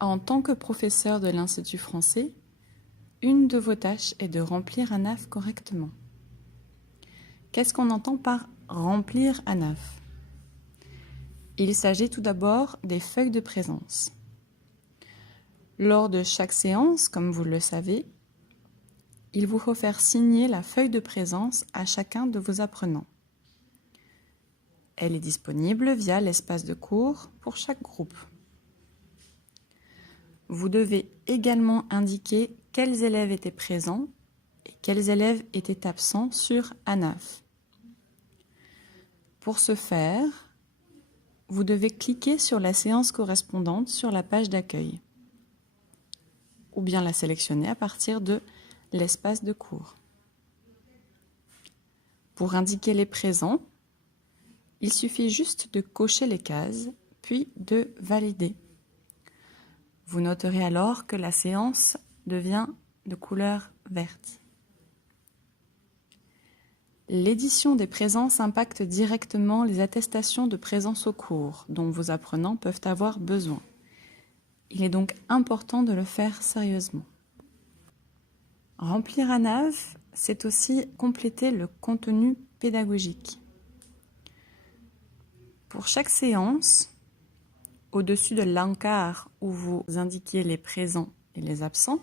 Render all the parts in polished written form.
En tant que professeur de l'Institut français, une de vos tâches est de remplir un AF correctement. Qu'est-ce qu'on entend par remplir un AF? Il s'agit tout d'abord des feuilles de présence. Lors de chaque séance, comme vous le savez, il vous faut faire signer la feuille de présence à chacun de vos apprenants. Elle est disponible via l'espace de cours pour chaque groupe. Vous devez également indiquer quels élèves étaient présents et quels élèves étaient absents sur ANAF. Pour ce faire, vous devez cliquer sur la séance correspondante sur la page d'accueil ou bien la sélectionner à partir de l'espace de cours. Pour indiquer les présents, il suffit juste de cocher les cases, puis de valider. Vous noterez alors que la séance devient de couleur verte. L'édition des présences impacte directement les attestations de présence au cours dont vos apprenants peuvent avoir besoin. Il est donc important de le faire sérieusement. Remplir un AF, c'est aussi compléter le contenu pédagogique. Pour chaque séance, au-dessus de l'encart où vous indiquez les présents et les absents,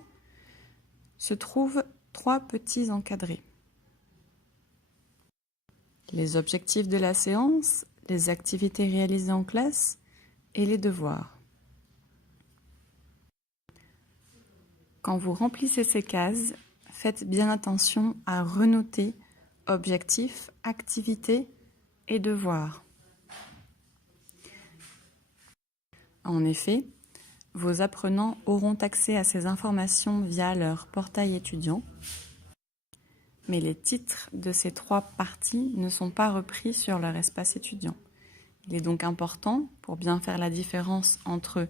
se trouvent 3 petits encadrés. Les objectifs de la séance, les activités réalisées en classe et les devoirs. Quand vous remplissez ces cases, faites bien attention à renoter objectifs, activités et devoirs. En effet, vos apprenants auront accès à ces informations via leur portail étudiant, mais les titres de ces 3 parties ne sont pas repris sur leur espace étudiant. Il est donc important, pour bien faire la différence entre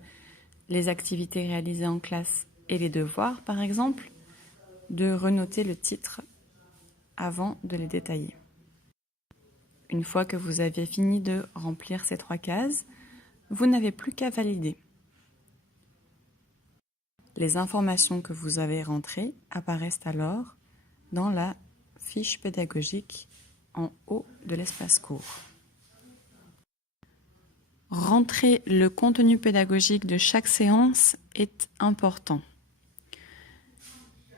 les activités réalisées en classe et les devoirs, par exemple, de renoter le titre avant de les détailler. Une fois que vous avez fini de remplir ces 3 cases, vous n'avez plus qu'à valider. Les informations que vous avez rentrées apparaissent alors dans la fiche pédagogique en haut de l'espace cours. Rentrer le contenu pédagogique de chaque séance est important.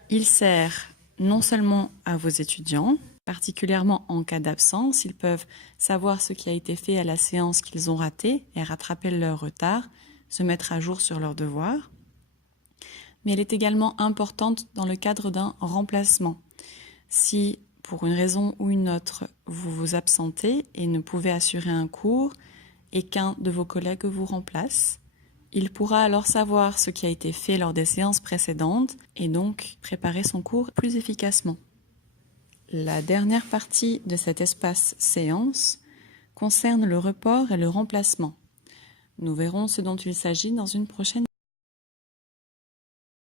Il sert non seulement à vos étudiants, particulièrement en cas d'absence, ils peuvent savoir ce qui a été fait à la séance qu'ils ont ratée et rattraper leur retard, se mettre à jour sur leurs devoirs. Mais elle est également importante dans le cadre d'un remplacement. Si, pour une raison ou une autre, vous vous absentez et ne pouvez assurer un cours et qu'un de vos collègues vous remplace, il pourra alors savoir ce qui a été fait lors des séances précédentes et donc préparer son cours plus efficacement. La dernière partie de cet espace séance concerne le report et le remplacement. Nous verrons ce dont il s'agit dans une prochaine